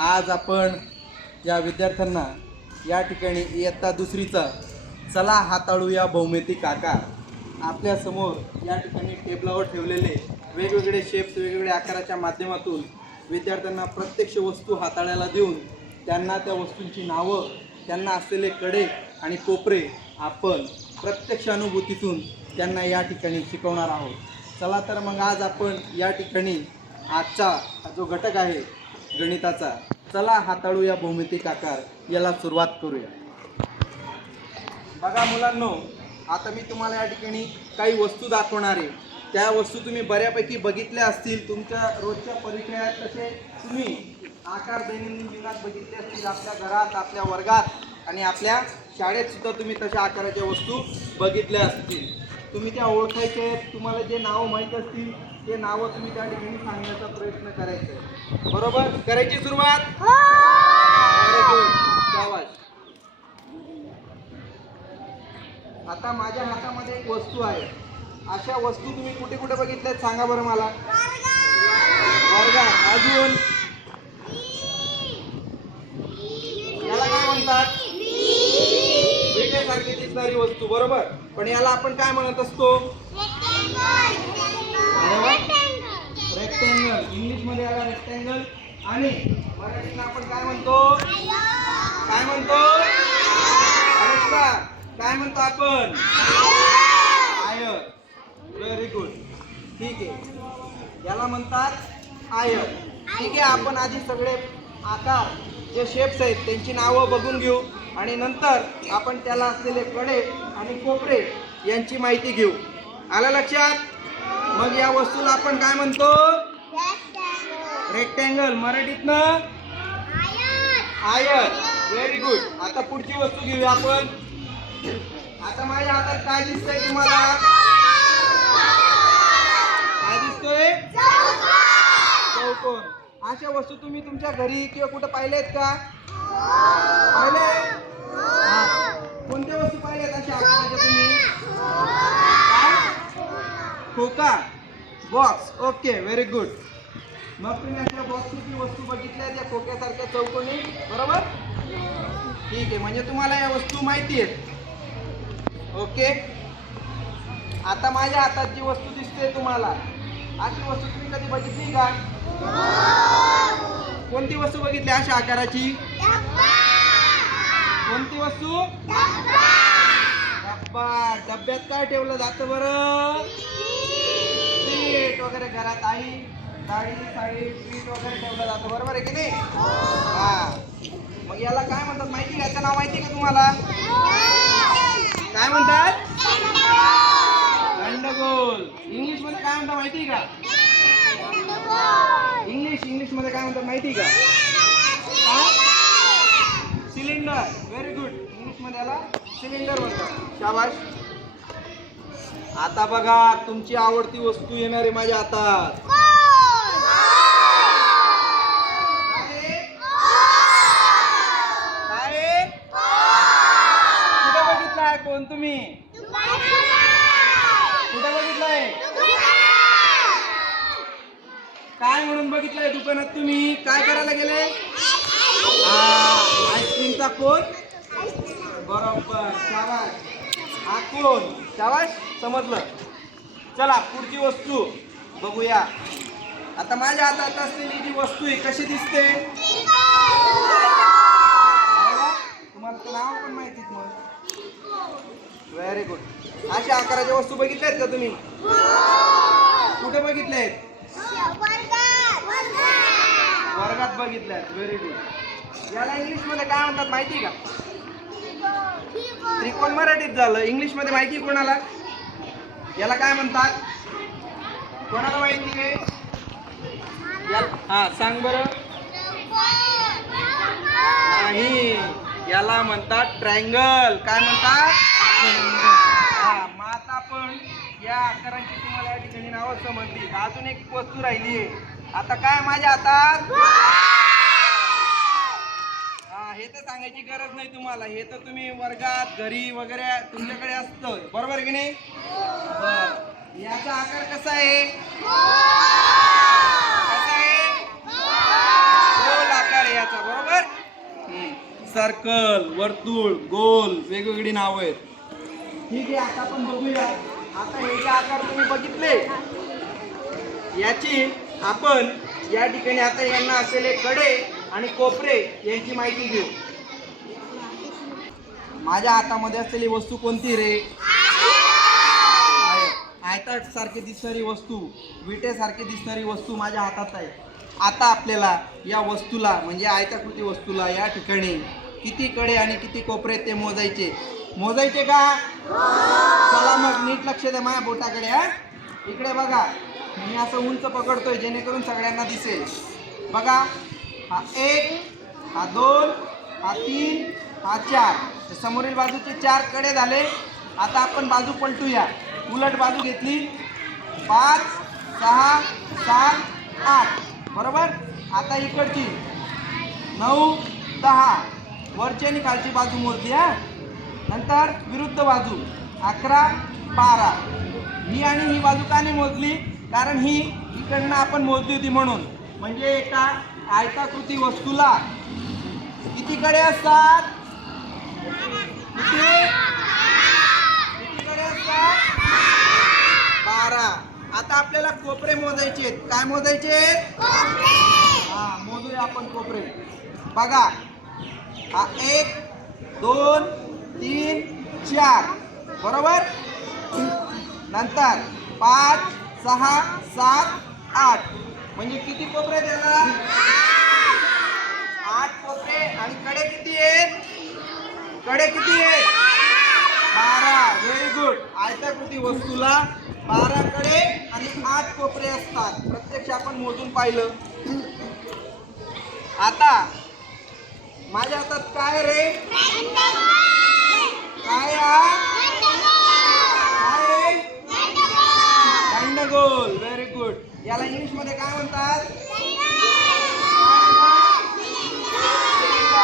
आज आपण या विद्यार्थ्यांना या ठिकाणी इयत्ता दुसरीचा चला हाताळूया भौमितिक काका आपल्यासमोर या ठिकाणी टेबलावर ठेवलेले वेगवेगळे शेप्स वेगवेगळ्या आकाराच्या माध्यमातून विद्यार्थ्यांना प्रत्यक्ष वस्तू हाताळायला देऊन त्यांना त्या वस्तूंची नावं त्यांना असलेले कडे आणि कोपरे आपण प्रत्यक्ष अनुभूतीतून त्यांना या ठिकाणी शिकवणार आहोत. चला तर मग आज आपण या ठिकाणी आजचा जो घटक आहे गणिताचा. चला हाताळू या भौमितिक आकार. याला सुरुवात करूया. बघा मुलांनो आता मी तुम्हाला या ठिकाणी काही वस्तू दाखवणार आहे. त्या वस्तू तुम्ही बऱ्यापैकी बघितल्या असतील. तुमच्या रोजच्या परिचयात तसे तुम्ही आकार दैनंदिन जीवनात बघितले असतील. आपल्या घरात आपल्या वर्गात आणि आपल्या शाळेत सुद्धा तुम्ही तशा आकाराच्या वस्तू बघितल्या असतील. तुम्ही त्या ओळखायचे आहेत तुम्हाला जे नावं माहीत असतील ते नावं तुम्ही त्या ठिकाणी सांगण्याचा प्रयत्न करायचा आहे. बरोबर? करायची सुरुवात. शाबास. आता माझ्या हातामध्ये एक वस्तू आहे. अशा वस्तू तुम्ही कुठे कुठे बघितल्यात सांगा बरं मला. वर्गात. अजून? याला काय म्हणतात? विटेसारखी दिसणारी वस्तू बरोबर? पण याला आपण काय म्हणत असतो? रेक्टँगल इंग्लिशमध्ये याला रेक्टँगल आणि मराठीत आपण काय म्हणतो? काय म्हणतो? काय म्हणतो आपण? आयर व्हेरी गुड ठीक आहे. याला म्हणतात आयर ठीक आहे आपण आधी सगळे आकार जे शेप्स आहेत त्यांची नावं बघून घेऊ. आणि नंतर आपण त्याला असलेले कडे आणि कोपरे यांची माहिती घेऊ. आलं लक्षात? मग या वस्तूला आपण काय म्हणतो? रेक्टँगल मराठीतनं? आयर व्हेरी गुड आता पुढची वस्तू घेऊया आपण. आता माझ्या हातात काय दिसतंय तुम्हाला? काय दिसतोय? चौकोन. अशा वस्तू तुम्ही तुमच्या घरी किंवा कुठं पाहिलेत का? पाहिले हा. कोणत्या वस्तू पाहिल्यात अशा आकाराच्या तुम्ही? खोका. बॉक्स ओके व्हेरी गुड मग तुम्ही अशा बॉक्सची वस्तू बघितल्या त्या खोक्यासारख्या चौकोनी? बरोबर? ठीक आहे म्हणजे तुम्हाला या वस्तू माहिती आहेत. ओके आता माझ्या हातात जी वस्तू दिसते तुम्हाला अशी वस्तू तुम्ही कधी बघितली का? कोणती वस्तू बघितली अशा आकाराची? कोणती वस्तू? डब्बा. डब्यात काय ठेवलं जातं बरं? पीठ वगैरे घरात आई डाळी साडी पीठ वगैरे ठेवलं जातं. बरोबर आहे की नाही? हा. मग याला काय म्हणतात माहिती का? याचं नाव माहिती का तुम्हाला? काय म्हणतात? गंडगोल. इंग्लिशमध्ये काय म्हणतात माहिती का? इंग्लिश इंग्लिशमध्ये काय म्हणतात माहिती का? व्हेरी गुड इंग्लिशमध्ये याला सिलेंडर म्हणतात. शाबाश आता बघा तुमची आवडती वस्तू येणार आहे माझ्या हातात. काय आहे? बघितलाय? कोण तुम्ही? कुठे बघितलाय? काय म्हणून बघितलंय दुकानात तुम्ही? काय करायला गेले? आईस्क्रीमचा कोण बरोबर शाबाश हा कोण शाबाश समजलं चला पुढची वस्तू बघूया आता माझ्या हातात असलेली जी वस्तू आहे कशी दिसते तुम्हाला तर नाव पण माहितीच मग व्हेरी गुड अशा आकाराच्या वस्तू बघितल्यात का तुम्ही कुठे बघितल्यात वर्गात बघितल्यात व्हेरी गुड याला इंग्लिशमध्ये काय म्हणतात माहिती का? त्रिकोण मराठीत झालं. इंग्लिशमध्ये माहिती आहे कोणाला? याला काय म्हणतात? कोणाला माहिती आहे? हा सांग बरं. नाही याला म्हणतात ट्रायंगल काय म्हणतात? हा मग आता या अकरांची तुम्हाला या ठिकाणी नावं समजली. अजून एक वस्तू राहिली आहे. आता काय माझ्या हातात? हे तर सांगायची गरज नाही तुम्हाला. हे तर तुम्ही वर्गात घरी वगैरे तुमच्याकडे असतं बरोबर की नाही? बरं. याचा आकार कसा आहे? कसा आहे? गोल आकार आहे याचा. सर्कल वर्तुळ गोल वेगवेगळी नावं आहेत. ठीक आहे आता आपण बघूया. आता हे जे आकार तुम्ही बघितले याची आपण या ठिकाणी आता यांना असलेले कडे आणि कोपरे यांची माहिती घेऊ. माझ्या हातामध्ये असलेली वस्तू कोणती रे? आयताट सारखी दिसणारी वस्तू विटेसारखी दिसणारी वस्तू माझ्या हातात आहे. आता आपल्याला या वस्तूला म्हणजे आयताकृती वस्तूला या ठिकाणी किती कडे आणि किती कोपरे ते मोजायचे. मोजायचे का? चला मग नीट लक्ष द्या माझ्या बोटाकडे हा. इकडे बघा. मी असं उंच पकडतोय जेणेकरून सगळ्यांना दिसेल. बघा. हा एक हा दोन हा तीन हा चार. समोरील बाजूचे चारकडे झाले. आता आपण बाजू पलटूया. उलट बाजू घेतली. पाच सहा सात आठ. बरोबर? आता इकडची. नऊ दहा. वरची आणि खालची बाजू मोजली हा? नंतर विरुद्ध बाजू. अकरा बारा. ही आणि ही बाजू का नाही मोजली? कारण ही इकडनं आपण मोजली होती म्हणून. म्हणजे एका आयताकृती वस्तूला किती कडे असतात. किती किती कडे असतात. बारा. आता आपल्याला कोपरे मोजायचे आहेत. काय मोजायचे आहेत? हा मोजूया आपण कोपरे. बघा. हा एक दोन तीन चार. बरोबर? नंतर पाच सहा सात आठ. म्हणजे किती कोपरे त्याला आठ कोपरे. आणि कडे किती आहेत? कडे किती आहेत? बारा. व्हेरी गुड आयताकृती वस्तूला बारा कडे आणि आठ कोपरे असतात. प्रत्यक्ष आपण मोजून पाहिलं. आता माझ्या हातात काय रे? काय? काय आहे? दंडगोल याला इंग्लिशमध्ये काय म्हणतात?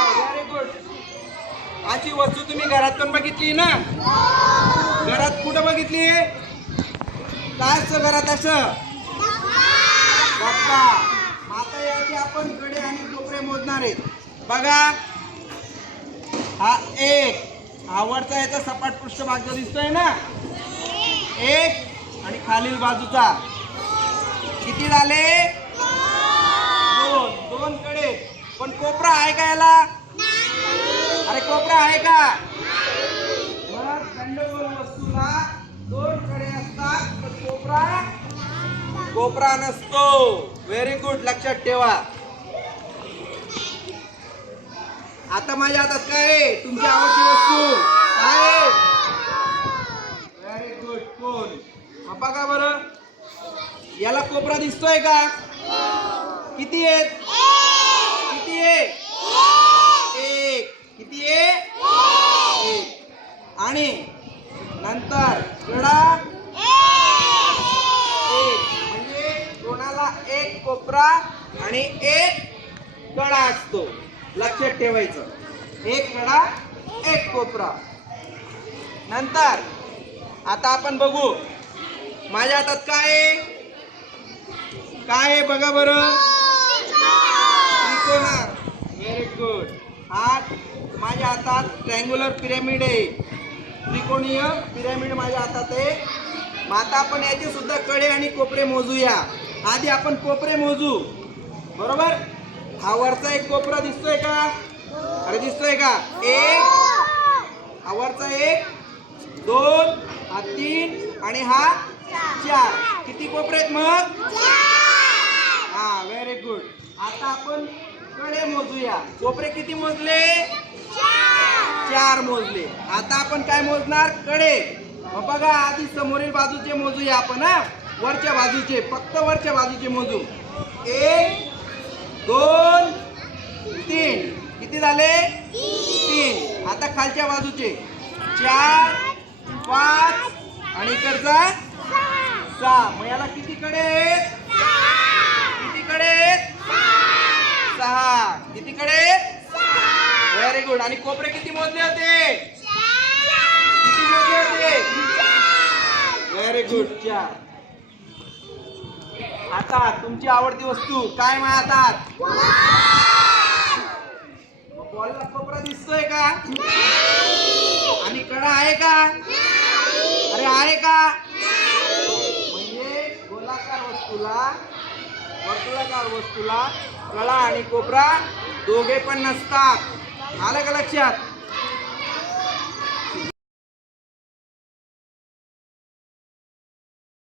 व्हेरी गुड अशी वस्तू तुम्ही घरात पण बघितली ना? घरात कुठं बघितली? काय असतं घरात असं? गप्पा आता याची आपण गडे आणि कोपरे मोजणार आहेत. बघा. हा एक. आवडता याचा सपाट पृष्ठभाग जो दिसतोय ना? एक. आणि खालील बाजूचा. किती झाले? दोन. दोन कडे. पण कोपरा आहे का याला? अरे कोपरा आहे का? मग दंडगोल वस्तूला दोन कडे असतात पण कोपरा? कोपरा नसतो. व्हेरी गुड लक्षात ठेवा. आता माझ्या हातात काय आहे? तुमची आवडती वस्तू. काय व्हेरी गुड कोण? बघा बरं? याला कोपरा दिसतोय का? किती आहेत किती आहे? एक. किती आहे? एक. आणि नंतर कडा एक. म्हणजे कोणाला एक कोपरा आणि एक कडा असतो. लक्षात ठेवायचं. एक कडा एक कोपरा. नंतर आता आपण बघू. माझ्या हातात काय आहे? काय आहे बघा बरं? त्रिकोणा. व्हेरी गुड हा माझ्या हातात ट्रँग्युलर पिरॅमिड आहे. त्रिकोणीय पिरॅमिड माझ्या हातात आहे. मग आता आपण याचे सुद्धा कडे आणि कोपरे मोजूया. आधी आपण कोपरे मोजू. बरोबर? हा वरचा एक कोपरा दिसतोय का? अरे दिसतोय का? एक. हा वरचा एक दोन हा तीन आणि हा चार. किती कोपरे आहेत मग? व्हेरी गुड आता आपण कडे मोजूया. कोपरे किती मोजले? चार. मोजले. आता आपण काय मोजणार? कडे. मग बघा आधी समोरील बाजूचे मोजूया आपण हा? वरच्या बाजूचे फक्त वरच्या बाजूचे मोजू. एक दोन तीन. किती झाले? तीन. आता खालच्या बाजूचे. चार पाच आणि इकडचा? सहा. मग याला किती कडे? आहेत कडे सहा. किती कडे व्हेरी गुड आणि कोपरे किती मोजले होते? किती मोजले होते? व्हेरी गुड चार. आता तुमची आवडती वस्तू काय माझ्या हातात मग बॉलला कोपरा दिसतोय का? आणि कडा आहे का? अरे आहे का म्हणजे गोलाकार वस्तूला वर्तुळाकार वस्तूला कळा आणि कोपरा दोघे पण नसतात. आलं का लक्षात?